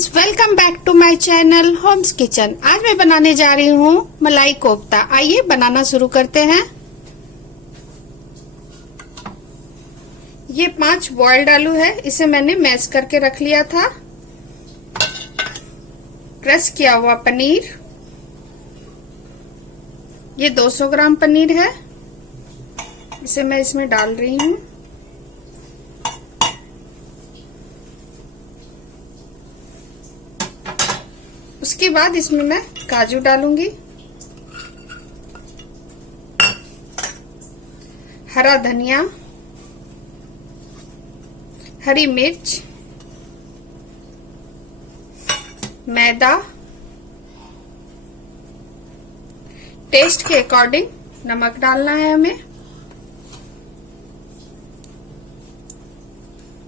Guys, welcome back to my channel homes kitchen. आज मैं बनाने जा रही हूँ मलाई कोफ्ता। आइए बनाना शुरू करते हैं। ये 5 बॉइल्ड आलू है, इसे मैंने मैश करके रख लिया था। क्रश किया हुआ पनीर, ये 200 ग्राम पनीर है, इसे मैं इसमें डाल रही हूँ। उसके बाद इसमें मैं काजू डालूंगी, हरा धनिया, हरी मिर्च, मैदा, टेस्ट के अकॉर्डिंग नमक डालना है हमें,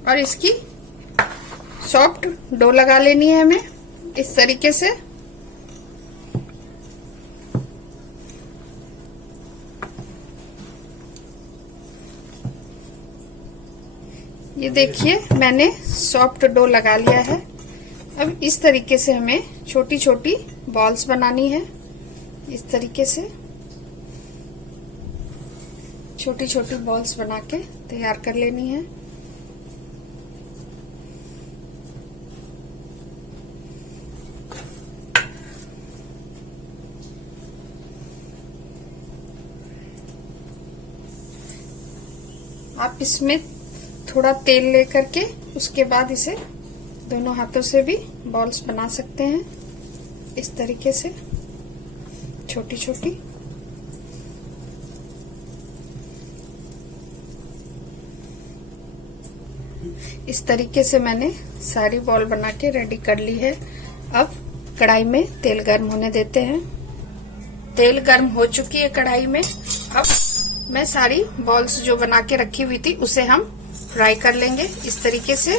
और इसकी सॉफ्ट डो लगा लेनी है हमें इस तरीके से। ये देखिए मैंने सॉफ्ट डो लगा लिया है। अब इस तरीके से हमें छोटी छोटी बॉल्स बनानी है। इस तरीके से छोटी छोटी बॉल्स बना के तैयार कर लेनी है। आप इसमें थोड़ा तेल लेकर के उसके बाद इसे दोनों हाथों से भी बॉल्स बना सकते हैं। इस तरीके से छोटी छोटी। इस तरीके से मैंने सारी बॉल बना के रेडी कर ली है। अब कढ़ाई में तेल गर्म होने देते हैं। तेल गर्म हो चुकी है कढ़ाई में। अब मैं सारी बॉल्स जो बना के रखी हुई थी उसे हम फ्राई कर लेंगे इस तरीके से।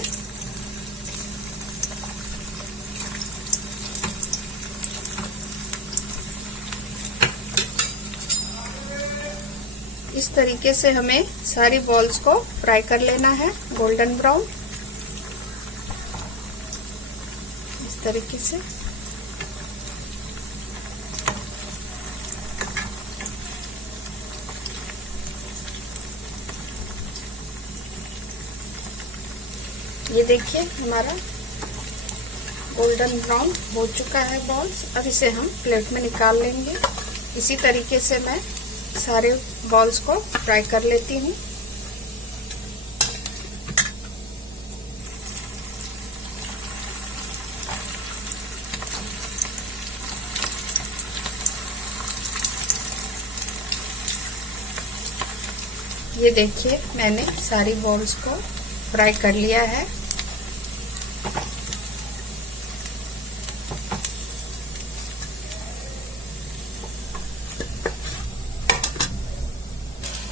इस तरीके से हमें सारी बॉल्स को फ्राई कर लेना है गोल्डन ब्राउन। इस तरीके से ये देखिए हमारा गोल्डन ब्राउन हो चुका है बॉल्स। अब इसे हम प्लेट में निकाल लेंगे। इसी तरीके से मैं सारे बॉल्स को फ्राई कर लेती हूँ। ये देखिए मैंने सारी बॉल्स को फ्राई कर लिया है।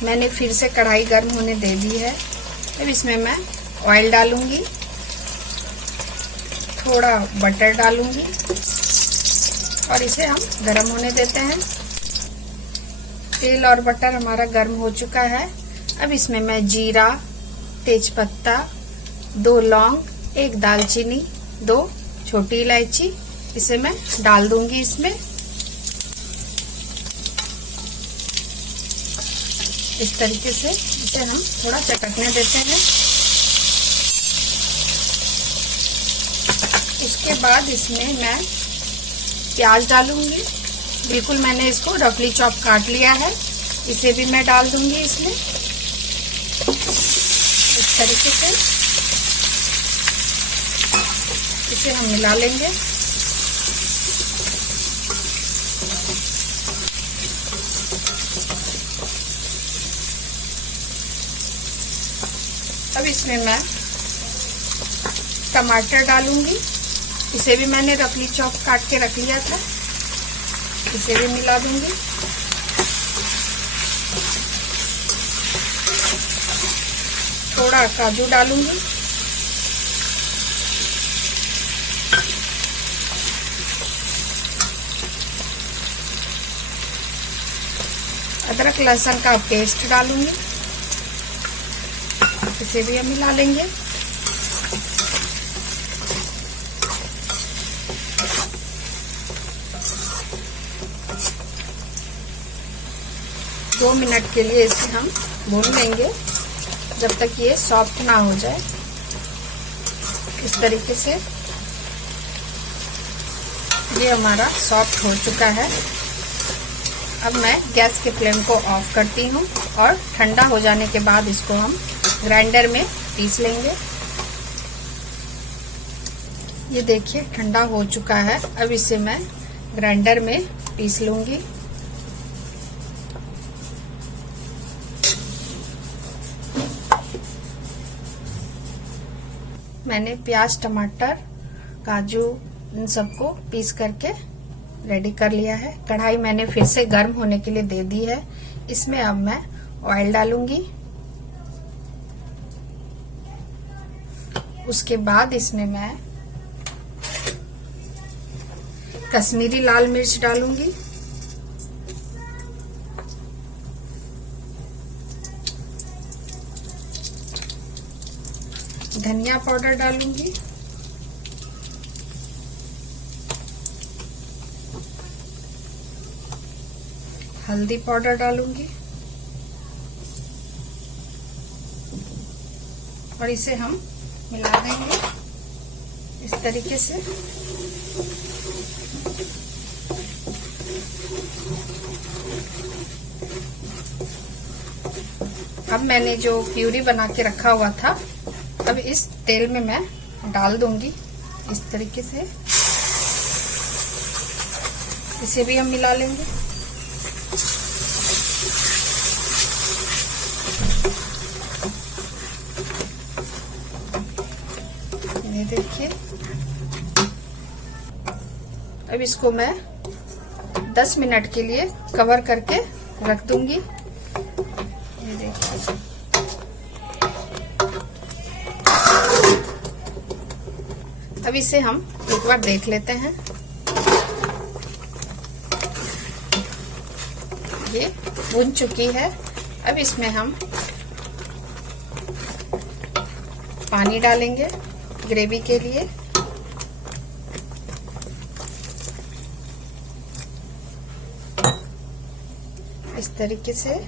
मैंने फिर से कढ़ाई गर्म होने दे दी है। अब इसमें मैं ऑयल डालूंगी, थोड़ा बटर डालूंगी और इसे हम गर्म होने देते हैं। तेल और बटर हमारा गर्म हो चुका है। अब इसमें मैं जीरा, तेजपत्ता, 2 लौंग, 1 दालचीनी, 2 छोटी इलायची इसे मैं डाल दूंगी इसमें। इस तरीके से इसे हम थोड़ा चटकने देते हैं। इसके बाद इसमें मैं प्याज डालूंगी। बिल्कुल मैंने इसको रफली चॉप काट लिया है, इसे भी मैं डाल दूंगी इसमें। इस तरीके से इसे हम मिला लेंगे। अब इसमें मैं टमाटर डालूंगी। इसे भी मैंने रफली चॉप काट के रख लिया था, इसे भी मिला दूंगी। थोड़ा काजू डालूंगी। अदरक लहसुन का पेस्ट डालूंगी, इसे भी हम मिला लेंगे। 2 मिनट के लिए इसे हम भून लेंगे जब तक ये सॉफ्ट ना हो जाए। इस तरीके से ये हमारा सॉफ्ट हो चुका है। अब मैं गैस के फ्लेम को ऑफ करती हूँ और ठंडा हो जाने के बाद इसको हम ग्राइंडर में पीस लेंगे। ये देखिए ठंडा हो चुका है। अब इसे मैं ग्राइंडर में पीस लूंगी। मैंने प्याज, टमाटर, काजू इन सबको पीस करके रेडी कर लिया है। कढ़ाई मैंने फिर से गर्म होने के लिए दे दी है। इसमें अब मैं ऑयल डालूंगी। उसके बाद इसमें मैं कश्मीरी लाल मिर्च डालूंगी, धनिया पाउडर डालूंगी, हल्दी पाउडर डालूंगी और इसे हम मिला देंगे इस तरीके से। अब मैंने जो प्यूरी बना के रखा हुआ था, अब इस तेल में मैं डाल दूंगी इस तरीके से। इसे भी हम मिला लेंगे। ये देखिए, अब इसको मैं 10 मिनट के लिए कवर करके रख दूंगी। ये देखिए, अब इसे हम एक बार देख लेते हैं। ये भुन चुकी है। अब इसमें हम पानी डालेंगे ग्रेवी के लिए। इस तरीके से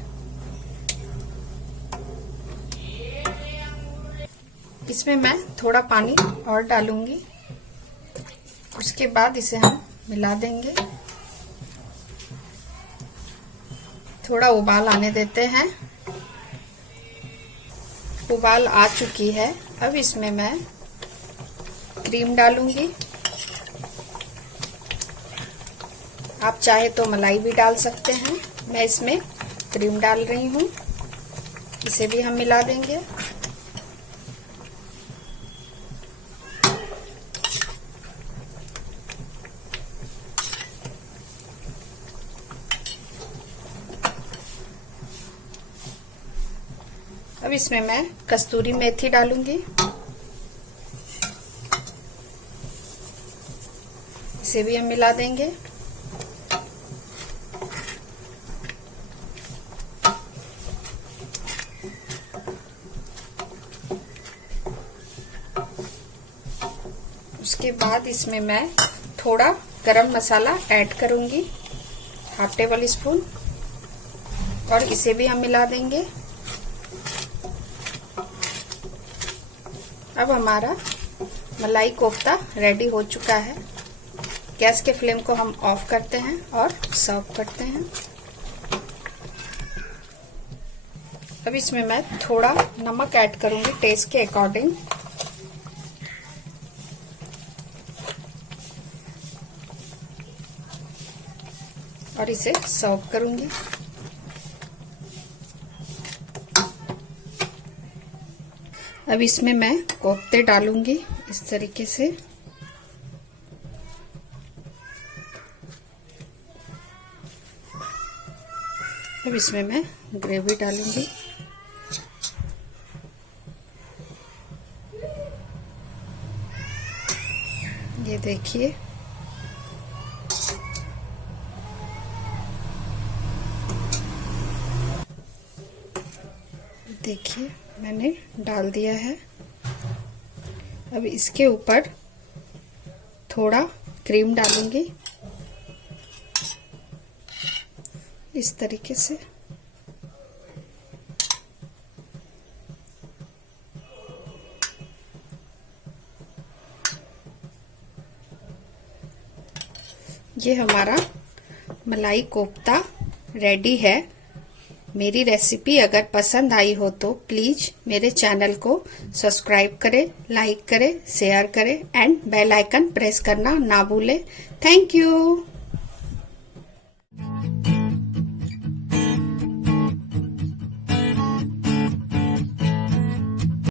इसमें मैं थोड़ा पानी और डालूंगी। उसके बाद इसे हम मिला देंगे। थोड़ा उबाल आने देते हैं। उबाल आ चुकी है। अब इसमें मैं क्रीम डालूंगी। आप चाहे तो मलाई भी डाल सकते हैं। मैं इसमें क्रीम डाल रही हूँ। इसे भी हम मिला देंगे। अब इसमें मैं कस्तूरी मेथी डालूंगी। इसे भी हम मिला देंगे। उसके बाद इसमें मैं थोड़ा गरम मसाला ऐड करूंगी, हाफ टेबल स्पून, और इसे भी हम मिला देंगे। अब हमारा मलाई कोफ्ता रेडी हो चुका है। गैस के फ्लेम को हम ऑफ करते हैं और सर्व करते हैं। अब इसमें मैं थोड़ा नमक ऐड करूंगी टेस्ट के अकॉर्डिंग। और इसे सर्व करूंगी। अब इसमें मैं कोफ्ते डालूंगी इस तरीके से। अब इसमें मैं ग्रेवी डालूंगी। ये देखिए, देखिए मैंने डाल दिया है। अब इसके ऊपर थोड़ा क्रीम डालूंगी इस तरीके से। ये हमारा मलाई कोफ्ता रेडी है। मेरी रेसिपी अगर पसंद आई हो तो प्लीज मेरे चैनल को सब्सक्राइब करें, लाइक करें, शेयर करें एंड बेल आइकन प्रेस करना ना भूलें। Thank you.